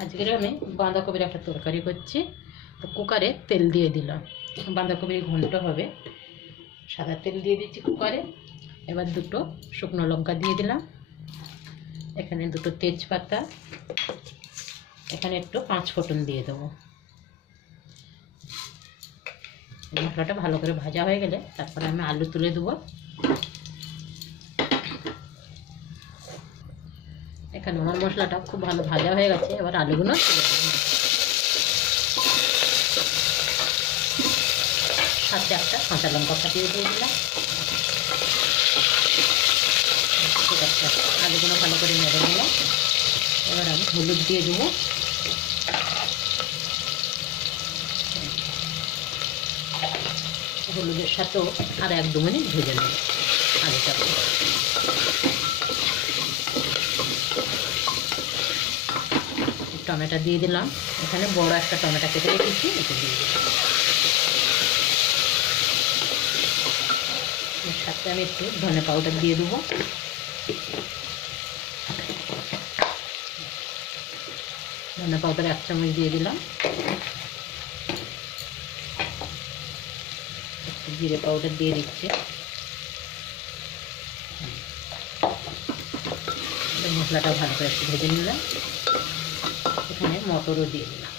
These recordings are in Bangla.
আজকে আমি বাঁধাকপির একটা তরকারি করছি। তো কুকারে তেল দিয়ে দিলাম, বাঁধাকপির ঘন্ট হবে। সাদা তেল দিয়ে দিচ্ছি কুকারে। এবার দুটো শুকনো লঙ্কা দিয়ে দিলাম, এখানে দুটো তেজপাতা, এখানে একটু 5 ফোঁটন দিয়ে দেবো। মশলাটা ভালো করে ভাজা হয়ে গেলে তারপরে আমি আলু তুলে দেবো। এখানে আমার মশলাটা খুব ভালো ভাজা হয়ে গেছে, এবার আলুগুলো তুলে দেবো। সাথে একটা কাঁচা লঙ্কা ফাটিয়ে দিয়ে দিলাম। আলুগুলো ভালো করে নেড়ে দিলাম। এবার আমি হলুদ দিয়ে দেবো। হলুদের সাথেও আর 1-2 মিনিট ভেজে নেব আলুটাকে। টমেটো দিয়ে দিলাম, এখানে বড় একটা টমেটো কেটে রেখেছি, এটা দিয়ে দিলাম। এর সাথে আমি একটু ধনে পাউডার দিয়ে দেবো। ধনে পাউডার 1 চামচ দিয়ে দিলাম। জিরে পাউডার দিয়ে দিচ্ছি। মশলাটা ভালো করে একটু ভেজে নিলাম। এখানে মটরও দিয়ে দিলাম।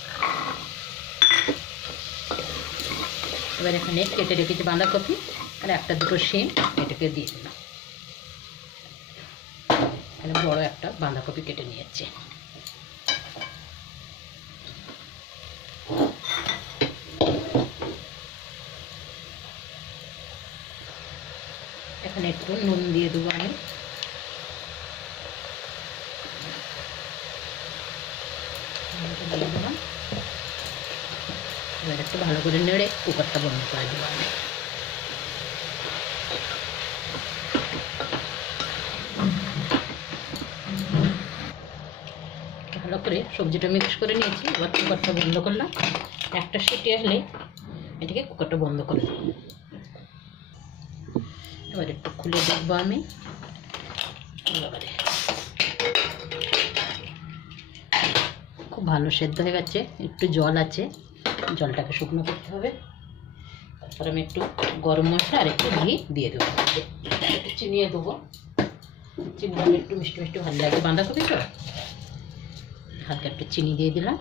এবার এখানে কেটে রেখেছি বাঁধাকপি আর 1-2 শিম, এটাকে দিয়ে দিলাম। এখানে বড় একটা বাঁধাকপি কেটে নিয়েছি। এখানে একটু নুন দিয়ে দেবো আমি। দিয়ে দিলাম। এবার একটু ভালো করে নেড়ে কুকারটা বন্ধ করে দেবো আমি। ভালো করে সবজিটা মিক্স করে নিয়েছি। এবার কুকারটা বন্ধ করলাম। একটা সিটি আসলে এটাকে কুকারটা বন্ধ করে দেবো। এবার একটু খুলে দেখবো আমি। এবারে খুব ভালো সেদ্ধ হয়ে গেছে, একটু জল আছে, জলটাকে শুকনো করতে হবে। তারপর আমি একটু গরম মশলা আর একটু ঘি দিয়ে দেবো। একটু চিনিয়ে দেবো, চিনি দিলে একটু মিষ্টি মিষ্টি ভালো লাগে বাঁধাকপি তো। হালকা একটু চিনি দিয়ে দিলাম।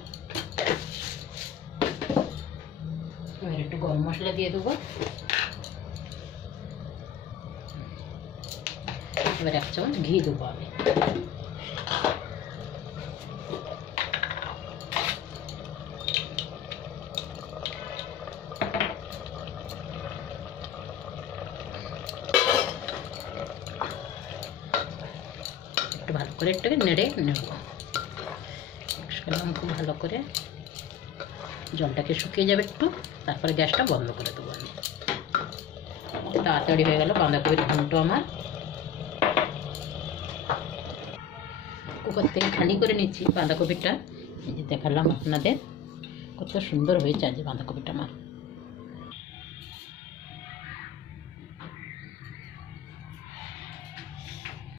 এবার একটু গরম মশলা দিয়ে দেবো। এবার 1 চামচ ঘি দেবো আমি। একটু ভালো করে একটু নেড়ে নেব। খুব ভালো করে জলটাকে শুকিয়ে যাবে একটু, তারপরে গ্যাসটা বন্ধ করে দেবো আমি। তাড়াতাড়ি হয়ে গেল বাঁধাকপির ঘন্ট আমার। কুকার থেকে খালি করে নিচ্ছি বাঁধাকপিটা। এই যে দেখালাম আপনাদের, কত সুন্দর হয়েছে আজ বাঁধাকপিটা আমার।